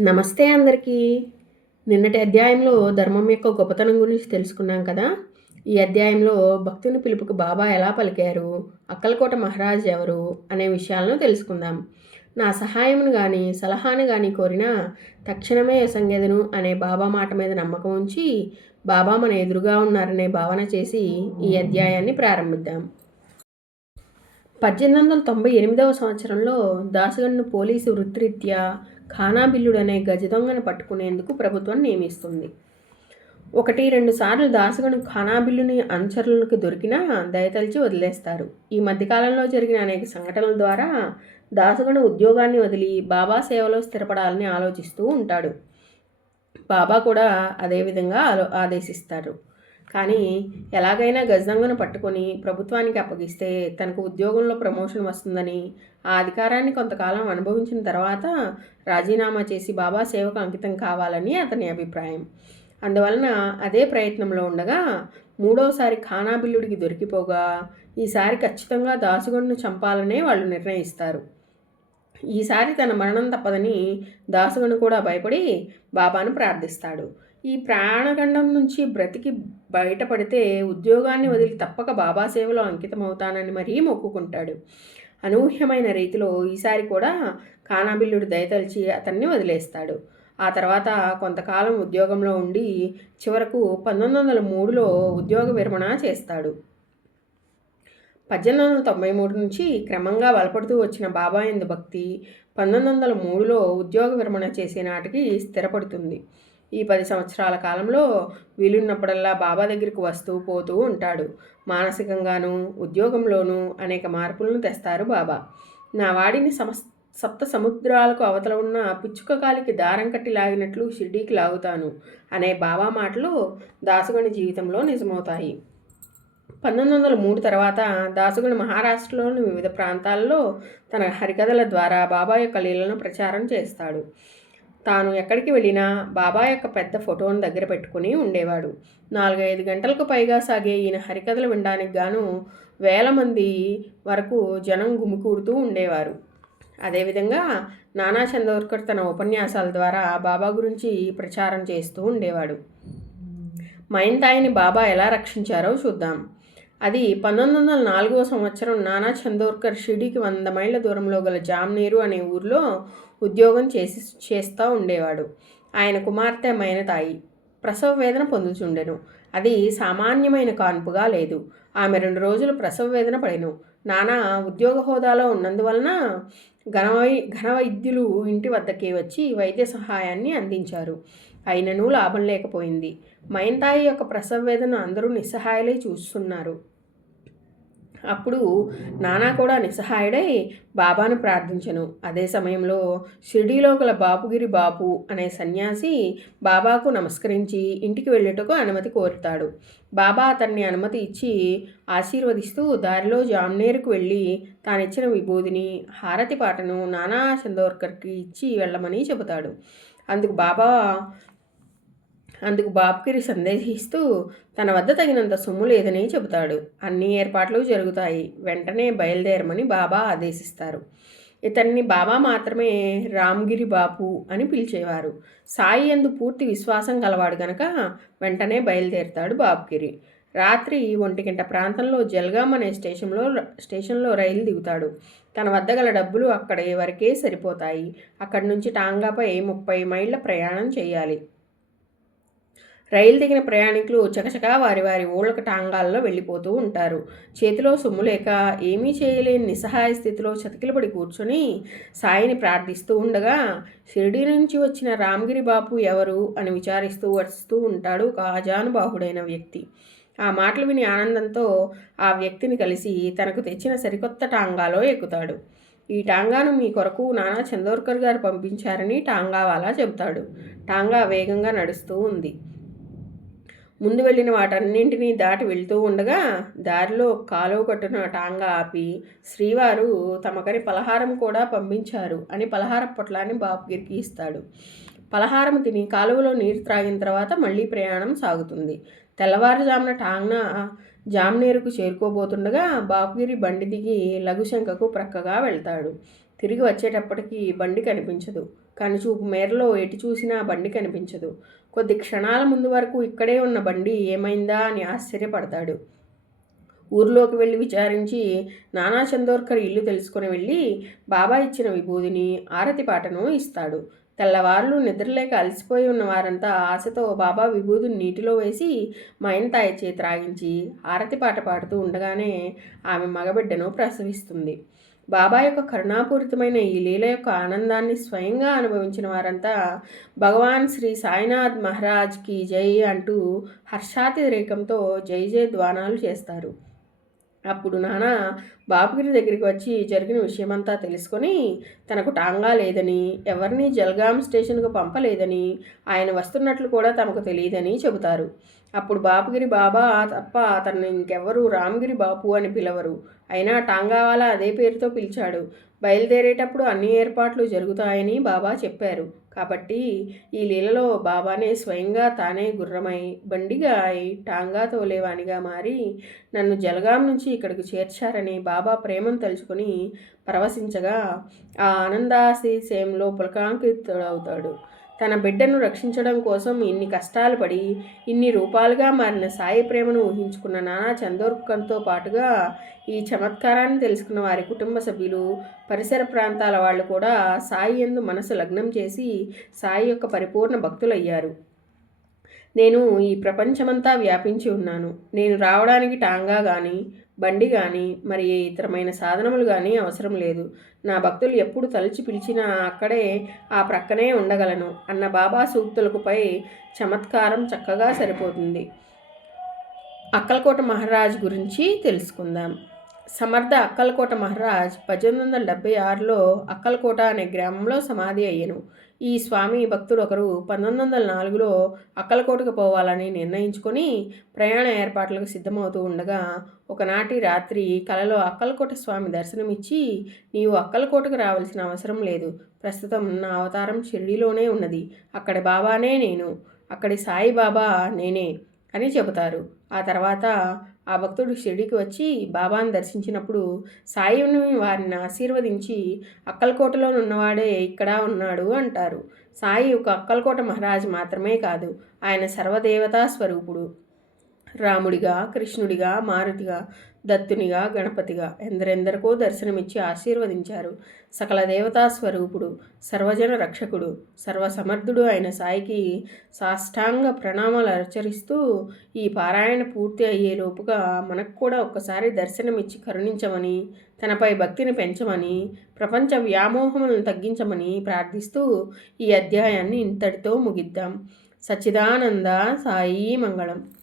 నమస్తే అందరికీ. నిన్నటి అధ్యాయంలో ధర్మం యొక్క గొప్పతనం గురించి తెలుసుకున్నాం కదా? ఈ అధ్యాయంలో భక్తుని పిలుపుకు బాబా ఎలా పలికారు? అక్కలకోట మహారాజ్ ఎవరు? అనే విషయాలను తెలుసుకుందాం. నా సహాయమును కానీ సలహాను కానీ కోరినా తక్షణమే సంగెదను అనే బాబా మాట మీద నమ్మకం ఉంచి బాబా మన ఎదురుగా ఉన్నారనే భావన చేసి ఈ అధ్యాయాన్ని ప్రారంభిద్దాం. పద్దెనిమిది వందల తొంభై ఎనిమిదవ సంవత్సరంలో దాసగన్ను పోలీసు వృత్తిరీత్యా ఖానాబిల్లుడు అనే గజ దొంగను పట్టుకునేందుకు ప్రభుత్వం నియమిస్తుంది. ఒకటి రెండు సార్లు దాసగను ఖానాబిల్లుని అనుచరులకు దొరికినా దయతలిచి వదిలేస్తారు. ఈ మధ్యకాలంలో జరిగిన అనేక సంఘటనల ద్వారా దాసగను ఉద్యోగాన్ని వదిలి బాబా సేవలో స్థిరపడాలని ఆలోచిస్తూ ఉంటాడు. బాబా కూడా అదేవిధంగా ఆలో ఆదేశిస్తారు. కానీ ఎలాగైనా గజదంగను పట్టుకొని ప్రభుత్వానికి అప్పగిస్తే తనకు ఉద్యోగంలో ప్రమోషన్ వస్తుందని ఆ అధికారాన్ని కొంతకాలం అనుభవించిన తర్వాత రాజీనామా చేసి బాబా సేవకు అంకితం కావాలని అతని అభిప్రాయం. అందువలన అదే ప్రయత్నంలో ఉండగా మూడోసారి ఖానాబిల్లుడికి దొరికిపోగా ఈసారి ఖచ్చితంగా దాసుగొండును చంపాలనే వాళ్ళు నిర్ణయిస్తారు. ఈసారి తన మరణం తప్పదని దాసుగను కూడా భయపడి బాబాను ప్రార్థిస్తాడు. ఈ ప్రాణగండం నుంచి బ్రతికి బయటపడితే ఉద్యోగాన్ని వదిలి తప్పక బాబా సేవలో అంకితమవుతానని మరీ మొక్కుకుంటాడు. అనూహ్యమైన రీతిలో ఈసారి కూడా కానాబిల్లుడు దయతలిచి అతన్ని వదిలేస్తాడు. ఆ తర్వాత కొంతకాలం ఉద్యోగంలో ఉండి చివరకు పంతొమ్మిది వందల మూడులో ఉద్యోగ విరమణ చేస్తాడు. పద్దెనిమిది వందల తొంభై మూడు నుంచి క్రమంగా బలపడుతూ వచ్చిన బాబా ఎందు భక్తి పంతొమ్మిది వందల మూడులో ఉద్యోగ విరమణ చేసే నాటికి స్థిరపడుతుంది. ఈ పది సంవత్సరాల కాలంలో వీలున్నప్పుడల్లా బాబా దగ్గరికి వస్తూ పోతూ ఉంటాడు. మానసికంగానూ ఉద్యోగంలోనూ అనేక మార్పులను తెస్తారు బాబా. నా వాడిని సమస్ సప్త సముద్రాలకు అవతల ఉన్న పిచ్చుక కాలికి దారం కట్టి లాగినట్లు షిర్డీకి లాగుతాను అనే బాబా మాటలు దాసుగని జీవితంలో నిజమవుతాయి. పంతొమ్మిది వందల మూడు తర్వాత దాసుగుని మహారాష్ట్రలోని వివిధ ప్రాంతాల్లో తన హరికథల ద్వారా బాబా యొక్క లీలను ప్రచారం చేస్తాడు. తాను ఎక్కడికి వెళ్ళినా బాబా యొక్క పెద్ద ఫోటోను దగ్గర పెట్టుకుని ఉండేవాడు. నాలుగైదు గంటలకు పైగా సాగే ఈయన హరికథలు వినడానికి గాను వేల మంది వరకు జనం గుమికూడుతూ ఉండేవారు. అదేవిధంగా నానా చందోర్కర్ తన ఉపన్యాసాల ద్వారా బాబా గురించి ప్రచారం చేస్తూ ఉండేవాడు. మైంతాయిని బాబా ఎలా రక్షించారో చూద్దాం. అది పంతొమ్మిది వందల నాలుగవ సంవత్సరం నానా చందోర్కర్ షిడికి వంద మైళ్ళ దూరంలో గల జామ్నీరు అనే ఊర్లో ఉద్యోగం చేసి చేస్తూ ఉండేవాడు. ఆయన కుమార్తె మైనతాయి ప్రసవ వేదన పొందుచుండెను. అది సామాన్యమైన కాన్పుగా లేదు. ఆమె రెండు రోజులు ప్రసవ వేదన పడెను. నానా ఉద్యోగ హోదాలో ఉన్నందువలన ఘనవై ఘనవైద్యులు ఇంటి వద్దకే వచ్చి వైద్య సహాయాన్ని అందించారు. అయినను లాభం లేకపోయింది. మైంతాయి యొక్క ప్రసవ వేదన అందరూ నిస్సహాయలై చూస్తున్నారు. అప్పుడు నానా కూడా నిస్సహాయుడై బాబాను ప్రార్థించను. అదే సమయంలో షిర్డీలో గల బాపుగిరి బాపు అనే సన్యాసి బాబాకు నమస్కరించి ఇంటికి వెళ్ళుటకు అనుమతి కోరుతాడు. బాబా అతన్ని అనుమతి ఇచ్చి ఆశీర్వదిస్తూ దారిలో జామ్నేరుకు వెళ్ళి తానిచ్చిన విభూదిని హారతి పాటను నానా చందోర్కర్కి ఇచ్చి వెళ్ళమని చెబుతాడు. అందుకు బాబా అందుకు బాబ్కిరి సందేహిస్తూ తన వద్ద తగినంత సొమ్ము లేదని చెబుతాడు. అన్ని ఏర్పాట్లు జరుగుతాయి. వెంటనే బయలుదేరమని బాబా ఆదేశిస్తారు. ఇతన్ని బాబా మాత్రమే రామ్గిరి బాపు అని పిలిచేవారు. సాయి ఎందు పూర్తి విశ్వాసం గలవాడు గనక వెంటనే బయలుదేరుతాడు బాబుగిరి రాత్రి ఒంటిగంట ప్రాంతంలో జల్గాం అనే స్టేషన్లో స్టేషన్లో రైలు దిగుతాడు. తన వద్ద గల డబ్బులు అక్కడ వరకే సరిపోతాయి. అక్కడి నుంచి టాంగాపై ముప్పై మైళ్ళ ప్రయాణం చేయాలి. రైలు దిగిన ప్రయాణికులు చకచకా వారి వారి ఊళ్ళకు టాంగాల్లో వెళ్ళిపోతూ ఉంటారు. చేతిలో సొమ్ము లేక ఏమీ చేయలేని నిస్సహాయ స్థితిలో చతికిలబడి కూర్చొని సాయిని ప్రార్థిస్తూ ఉండగా షిరిడి నుంచి వచ్చిన రామగిరి బాపు ఎవరు అని విచారిస్తూ వస్తూ ఉంటాడు ఒక అజానుబాహుడైన వ్యక్తి. ఆ మాటలు విని ఆనందంతో ఆ వ్యక్తిని కలిసి తనకు తెచ్చిన సరికొత్త టాంగాలో ఎక్కుతాడు. ఈ టాంగాను మీ కొరకు నానా చందోర్కర్ గారు పంపించారని టాంగా వాలా చెబుతాడు. టాంగా వేగంగా నడుస్తూ ఉంది. ముందు వెళ్ళిన వాటన్నింటినీ దాటి వెళ్తూ ఉండగా దారిలో కాలువ కట్టున టాంగా ఆపి శ్రీవారు తమకని పలహారం కూడా పంపించారు అని పలహార పొట్లాన్ని బాపుగిరికి ఇస్తాడు. పలహారం తిని కాలువలో నీరు త్రాగిన తర్వాత మళ్ళీ ప్రయాణం సాగుతుంది. తెల్లవారుజామున టాంగ్న జామ్నేరుకు చేరుకోబోతుండగా బాపుగిరి బండి దిగి లఘుశంకకు ప్రక్కగా వెళ్తాడు. తిరిగి వచ్చేటప్పటికి బండి కనిపించదు. కనుచూపు మేరలో ఎటు చూసినా బండి కనిపించదు. కొద్ది క్షణాల ముందు వరకు ఇక్కడే ఉన్న బండి ఏమైందా అని ఆశ్చర్యపడతాడు. ఊర్లోకి వెళ్ళి విచారించి నానా చందోర్కర్ ఇల్లు తెలుసుకుని వెళ్ళి బాబా ఇచ్చిన విభూదిని ఆరతి పాటను ఇస్తాడు. తెల్లవార్లు నిద్రలేక అలసిపోయి ఉన్న వారంతా ఆశతో బాబా విభూతిని నీటిలో వేసి మైంతాయి చేతి త్రాగించి ఆరతి పాట పాడుతూ ఉండగానే ఆమె మగబిడ్డను ప్రసవిస్తుంది. బాబా యొక్క కరుణాపూరితమైన ఈ లీల యొక్క ఆనందాన్ని స్వయంగా అనుభవించిన వారంతా భగవాన్ శ్రీ సాయినాథ్ మహారాజ్కి జై అంటూ హర్షాతిరేకంతో జై జయ ద్వానాలు చేస్తారు. అప్పుడు నాన్న బాపుగిరి దగ్గరికి వచ్చి జరిగిన విషయమంతా తెలుసుకొని తనకు టాంగా లేదని ఎవరిని జల్గాం స్టేషన్కు పంపలేదని ఆయన వస్తున్నట్లు కూడా తమకు తెలియదని చెబుతారు. అప్పుడు బాపుగిరి బాబా తప్ప అతన్ని ఇంకెవ్వరు రామగిరి బాపు అని పిలవరు. అయినా టాంగావాలా అదే పేరుతో పిలిచాడు. బయలుదేరేటప్పుడు అన్ని ఏర్పాట్లు జరుగుతాయని బాబా చెప్పారు. కాబట్టి ఈ లీలలో బాబానే స్వయంగా తానే గుర్రమై బండిగా అయి టాంగా తోలేవానిగా మారి నన్ను జలగాం నుంచి ఇక్కడికి చేర్చారని బాబా ప్రేమను తలుచుకొని పరవశించగా ఆ ఆనందాశీసేంలో పులకాంకితుడవుతాడు. తన బిడ్డను రక్షించడం కోసం ఇన్ని కష్టాలు పడి ఇన్ని రూపాలుగా మారిన సాయి ప్రేమను ఊహించుకున్న నానా చందోర్కంతో పాటుగా ఈ చమత్కారాన్ని తెలుసుకున్న వారి కుటుంబ సభ్యులు పరిసర ప్రాంతాల వాళ్ళు కూడా సాయి ఎందు మనసు లగ్నం చేసి సాయి యొక్క పరిపూర్ణ భక్తులయ్యారు. నేను ఈ ప్రపంచమంతా వ్యాపించి ఉన్నాను. నేను రావడానికి టాంగా కానీ బండి కానీ మరి ఏ ఇతరమైన సాధనములు కానీ అవసరం లేదు. నా భక్తులు ఎప్పుడు తలచి పిలిచినా అక్కడే ఆ ప్రక్కనే ఉండగలను అన్న బాబా సూక్తులకుపై చమత్కారం చక్కగా సరిపోతుంది. అక్కలకోట మహారాజ్ గురించి తెలుసుకుందాం. సమర్థ అక్కలకోట మహారాజ్ పద్దెనిమిది వందల డెబ్బై ఆరులో అక్కలకోట అనే గ్రామంలో సమాధి అయ్యను. ఈ స్వామి భక్తుడు ఒకరు పంతొమ్మిది వందల నాలుగులో అక్కలకోటకు పోవాలని నిర్ణయించుకొని ప్రయాణ ఏర్పాట్లకు సిద్ధమవుతూ ఉండగా ఒకనాటి రాత్రి కలలో అక్కలకోట స్వామి దర్శనమిచ్చి నీవు అక్కలకోటకు రావాల్సిన అవసరం లేదు. ప్రస్తుతం నా అవతారం షిరిడిలోనే ఉన్నది. అక్కడి బాబానే నేను. అక్కడి సాయిబాబా నేనే. అని చెబుతారు. ఆ తర్వాత ఆ భక్తుడు షిరిడికి వచ్చి బాబాను దర్శించినప్పుడు సాయిని వారిని ఆశీర్వదించి అక్కలకోటలో ఉన్నవాడే ఇక్కడ ఉన్నాడు అంటారు. సాయి ఒక అక్కలకోట మహారాజు మాత్రమే కాదు ఆయన సర్వదేవతా స్వరూపుడు. రాముడిగా కృష్ణుడిగా మారుతిగా దత్తునిగా గణపతిగా ఎందరెందరికో దర్శనమిచ్చి ఆశీర్వదించారు. సకల దేవతా స్వరూపుడు సర్వజన రక్షకుడు సర్వసమర్థుడు అయిన సాయికి సాష్టాంగ ప్రణామాలు ఆచరిస్తూ ఈ పారాయణ పూర్తి అయ్యేలోపుగా మనకు కూడా ఒక్కసారి దర్శనమిచ్చి కరుణించమని తనపై భక్తిని పెంచమని ప్రపంచ వ్యామోహములను తగ్గించమని ప్రార్థిస్తూ ఈ అధ్యాయాన్ని ఇంతటితో ముగిద్దాం. సచ్చిదానంద సాయి మంగళం.